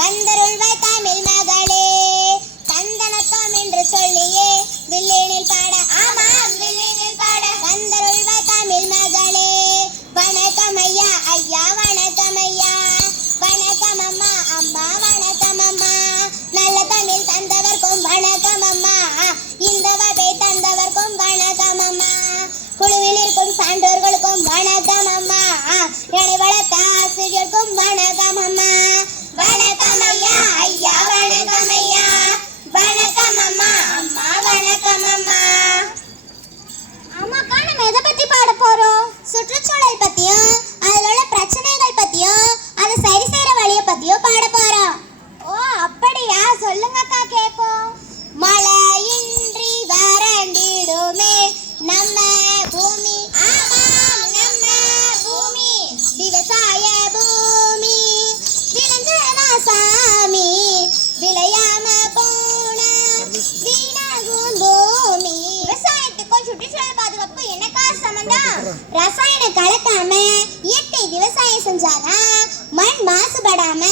வந்தருள்வாய் தமிழ் மகளே தந்தனக்கம் என்று சொல்லியே வில்லினில் பாட ஆமாம் வில்லினில் பாட வந்தருள்வாய் தமிழ் மகளே வணக்கம் ஐயா ஐயா வணக்கம் ஐயா வணக்கம் அம்மா அம்மா வணக்கம் அம்மா நல்ல தமிழ் தந்தவர்க்கும் வணக்கம் அம்மா இந்த வகை தந்தவர்க்கும் வணக்கம் அம்மா குழுவில் இருக்கும் சான்றோர்களுக்கும் வணக்கம் அம்மா என்னை வளர்த்த ஆசிரியருக்கும் வணக்கம் அம்மா வணக்கம் ஐயா ஐயா வணக்கம் ஐயா வணக்கம் அம்மா அம்மா வணக்கம் அம்மா. அம்மாக்கா நம்ம எதை பத்தி பாட போறோம்? சுற்றுச்சூழல் பத்தியும் அதில் உள்ள பிரச்சனைகள் பத்தியும் அதை சரி செய்யற வழியை பத்தியும் பாட போறோம். ஓ அப்படியா, சொல்லுங்கக்கா கேட்போம். மழையின்றி வறண்டிடுமே நம்ம பூமி, ஆமாம் நம்ம பூமி விவசாய பூமி விளைஞ்சனா சாமி விளையாம போன வீணாகும் பூமி. விவசாயத்துக்கும் சுற்றுச்சூழல் பாதுகாப்பு என்னக்கா சம்பந்தம்? ரசாயனம் கலக்காம இயற்கை விவசாயம் செஞ்சாதான் மண் மாசுபடாம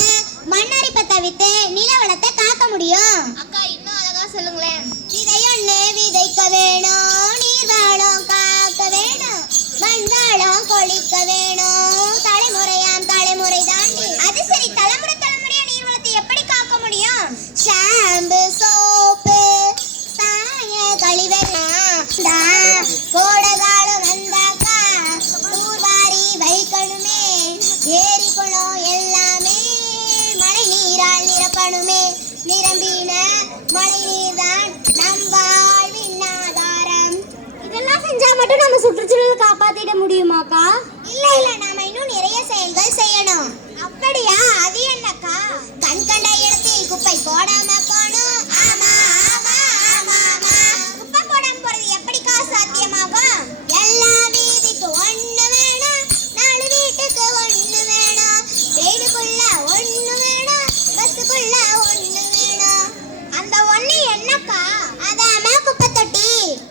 மண்ணரிப்பை தவிர்த்து நில வளத்தை காக்க முடியும். அக்கா இன்னும் அழகா சொல்லுங்களேன். விதையொன்னு விதைக்க வேணும், நீர் வளம் காக்க வேணும், மண் வளம் கொளிக்க வேணும், தலைமுறையாம் தலைமுறை தாண்டி. அது சரி, தலைமுறை தலைமுறையா நீர் வளத்தை எப்படி காக்க முடியும்? ஷாம்பு சோப்பு சாய கழிவெல்லாம் கோடை காலம் வந்தாக்கா தூர்வாரி வைக்கணுமே, ஏரி குளம் எல்லாமே மழை நீரால் நிரப்பணுமே, நிரம்பின மழை நீர் தான் நம் வாழ்வின் ஆதாரம். இதெல்லாம் செஞ்சா மட்டும் நம்ம சுற்றுச்சூழலை காப்பாத்திட முடியுமாக்கா? இல்ல இல்ல, நாம இன்னும் நிறைய செயல்கள் செய்யணும். அப்படியா, அது என்னக்கா? கண் கண்ட இடத்தில் குப்பை போடாம போகணும். ஆமா ஆமா ஆமா ஆமா. குப்பை போடாம போறது எப்படிக்கா சாத்தியமாகும்? எல்லா வீதிக்கு ஒண்ணு வேணும், 4 வீட்டுக்கு ஒண்ணு வேணும், வீடுக்குள்ள ஒண்ணு வேணும், பஸ்ஸுக்குள்ள ஒண்ணு வேணும். அந்த ஒண்ணு என்னக்கா? அதாம குப்பை தொட்டி.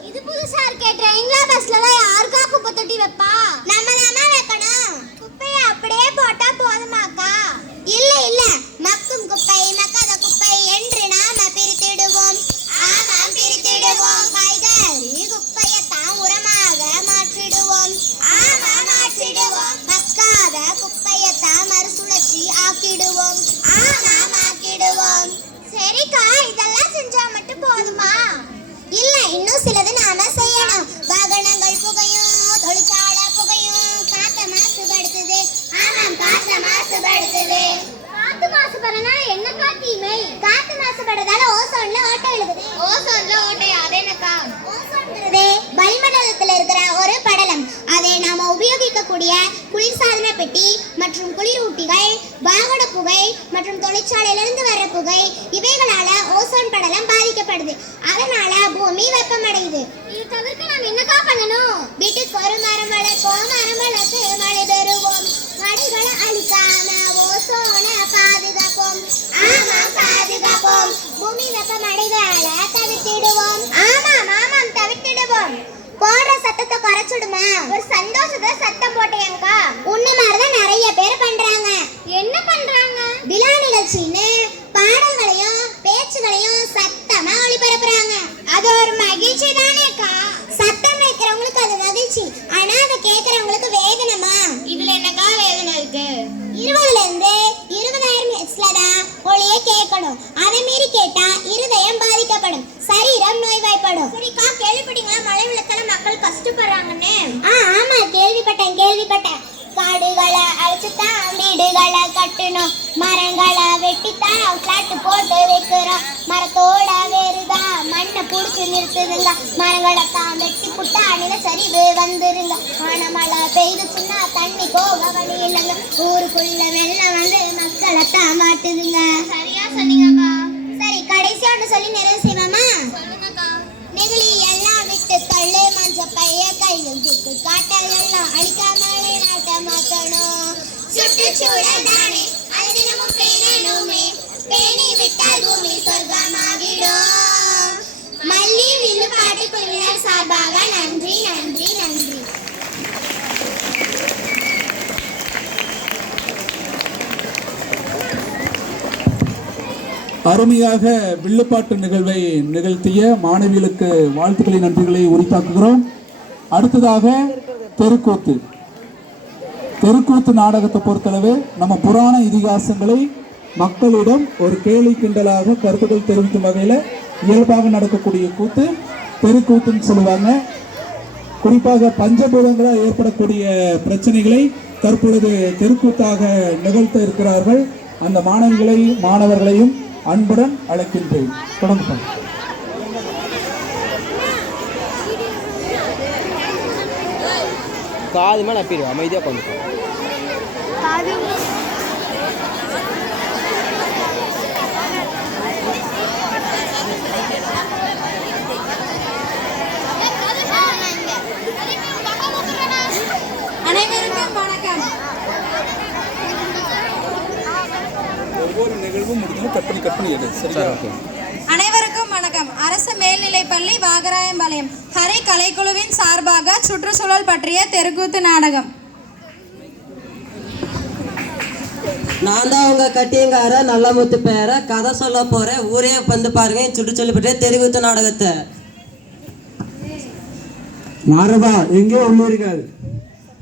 இது புதுசா இருக்கே, ட்ரெயின்ல பஸ்ல யாருக்கா குப்பை தொட்டி வைப்பா? நம்ம தானே வைக்கணும். குப்பையை அப்படியே போட்டா போதுமாக்கா? இல்ல இல்ல, மக்கும் குப்பை மக்காத குப்பை என்று நாம பிரித்திடுவோம். ஆமாம் பிரித்திடுவோம். காய்கறி குப்பையை தான் உரமாக மாற்றிடுவோம். ஆமா மாற்றிடுவோம். மக்காத குப்பையை தான் மறுசுழற்சி ஆக்கிடுவோம். ஆமாம் ஆக்கிடுவோம். சரிக்கா, இதெல்லாம் செஞ்சா மட்டும் போதுமா? இல்ல, இன்னும் சிலது நாம செய்யணும். வாகனங்கள் புகையும், தொழிற்சாலை புகையும் காற்றை மாசுபடுத்துது. ஆமாம், காற்றை மாசுபடுத்துது. காற்று மாசுபடுறதுனால என்னக்கா தீமை? காற்று மாசுபடுறதால ஓசோன்ல ஓட்டை விழுகுது. ஓசோன்ல ஓட்டை, அது என்னக்கா? ஓசோன்ங்கிறது வளிமண்டலத்துல இருக்கிற ஒரு படலம். அதை நாம உபயோகிக்கக்கூடிய குளிர்சாதன பெட்டி மற்றும் குளிரூட்டிகள், வாகன புகை மற்றும் தொழிற்சாலையிலிருந்து வர்ற புகை, இவைகளால ஓசோன் படலம் பாதிக்கப்படுது. அதனால பூமி வெப்பமடையுது. இது தவிர்க்க நாம் என்னக்கா பண்ணணும்? வீட்டுக்கு ஒரு மரம் வளர்ப்போம், மரம் வளர்த்து மழை பெறுவோம், மழைகளை அழிக்காம ஓசோனை பாதுகாப்போம். ஆமா பாதுகாப்போம். பூமி வெப்பமடைதலை தவிர்த்திடுவோம். ஆமாம் ஆமாம் தவிர்த்திடுவோம். போடுற சத்தத்தை குறைச்சிடுமா? ஒரு சந்தோஷத்தை சத்தம் போட்டேங்கா. உன்ன மாதிரிதான் நிறைய பேர் பண்றாங்க. என்ன பண்றாங்க? விழா நிகழ்ச்சின்னு பாடல்களையும் பேச்சுகளையும் சத்தமா ஒளிபரப்புறாங்க. அது ஒரு மகிழ்ச்சி தானேக்கா? சத்தம் வைக்கிறவங்களுக்கு அது மகிழ்ச்சி, ஆனா அதை கேட்கறவங்களுக்கு வேதனைமா? இதுல என்னக்கா வேதனை இருக்கு? 20ல இருந்து 20,000 ஹெர்ட்ஸ்ல தான் ஒளியை கேட்கணும். அதை மீறி கேட்டா இருதயம் பாதிக்கப்படும், சரீரம் நோய்வாய்ப்படும். சரிக்கா, கேள்விப்பட்டீங்களா மழை வெள்ளத்தால மக்கள் கஷ்டப்படுறாங்கன்னு? ஆமா கேள்விப்பட்டேன். காடுகளை அழிச்சுதான் வீடுகளை கட்டணும், மரங்களை வெட்டித்தான் பிளாட் போட்டு வைக்கிறோம். மரத்தோட வேறுதான் மண்ணை புடிச்சு நிறுத்துதுங்க, மரங்களை தான் வெட்டி புட்டா நிலச்சரிவு வந்துருங்க. ஆனா மழை பெய்துச்சுன்னா தண்ணி போக வழி இல்லைங்க, ஊருக்குள்ள வெள்ளம் வந்து மக்களை தான் மாட்டுதுங்க. சரியா சொன்னீங்கக்கா. சரி, கடைசியா ஒன்று சொல்லி நிறைவு செய்வோமா? சொல்லுங்கக்கா. நெகிழி எல்லாம் விட்டு தள்ளு, மஞ்ச பைய கையில் தூக்கு, காட்டல் எல்லாம் அழிக்காமலே நாட்டை மாற்றணும். சுற்றுச்சூழல் தானே அது தினமும் பேணணுமே, பேணி விட்டால் பூமி சொர்க்கமாகிடும். மல்லி வில்லு பாட்டு குழுவினர் சார்பாக நன்றி நன்றி நன்றி. அருமையாக வில்லுப்பாட்டு நிகழ்வை நிகழ்த்திய மாணவிகளுக்கு வாழ்த்துக்களை நன்றிகளை உரித்தாக்குகிறோம். அடுத்ததாக தெருக்கூத்து. தெருக்கூத்து நாடகத்தை பொறுத்தளவு நம்ம புராண இதிகாசங்களை மக்களிடம் ஒரு கேலி கிண்டலாக கருத்துக்கள் தெரிவிக்கும் வகையில் இயல்பாக நடக்கக்கூடிய கூத்து தெருக்கூத்துன்னு சொல்லுவாங்க. குறிப்பாக பஞ்சபூதங்களால் ஏற்படக்கூடிய பிரச்சனைகளை தற்பொழுது தெருக்கூத்தாக நிகழ்த்த இருக்கிறார்கள். அந்த மாணவர்களையும் அன்புடன் அழைக்கின்றேன். தொடர்ந்து காது மேலே அப்பிடுவோம், அமைதியாக கொண்டு அனைவருக்கும் வணக்கம். ஒவ்வொரு நிகழ்வும் முடிஞ்சு கற்பனை எடு. சரியா? அனைவருக்கும் வணக்கம். அரசு மேல்நிலைப்பள்ளி வாகராயம்பாளையம் ஹரி கலைக்குழுவின் சார்பாக சுற்றுச்சூழல் பற்றிய தெருக்கூத்து நாடகம். நான் தான் உங்க கட்டியங்கார நல்லமுத்து பேர கதை சொல்ல போறேன். ஊரே வந்து பாருங்க சுற்றுச்சூழல் பற்றிய தெருக்கூத்து நாடகத்தை. நாரதா எங்கே உள்ளீர்கள்?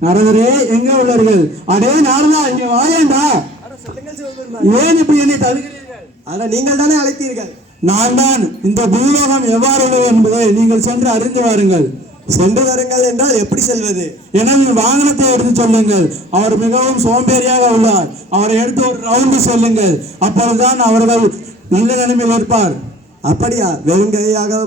நாரதரே எங்கே உள்ளீர்கள்? அடே நாரதா இங்க வாயேண்டா. ஏன் இப்படி என்னை தடுக்கிறீர்கள்? ஆனா நீங்கள் தானே அழைத்தீர்கள். நான் தான். இந்த பூலோகம் எவ்வாறு உள்ளது என்பதை நீங்கள் சென்று அறிந்து வாருங்கள். சென்று வருங்கள் என்றால் எப்படி செல்வது? எனது வாகனத்தை எடுத்து சொல்லுங்கள். அவர் மிகவும் சோம்பேறியாக உள்ளார். அவரை எடுத்து ஒரு ரவுண்டு செல்லுங்கள். அப்பொழுதுதான் அவர்கள் நல்ல நிலைமையில் இருப்பார். அப்படியா? வெறுங்கையாக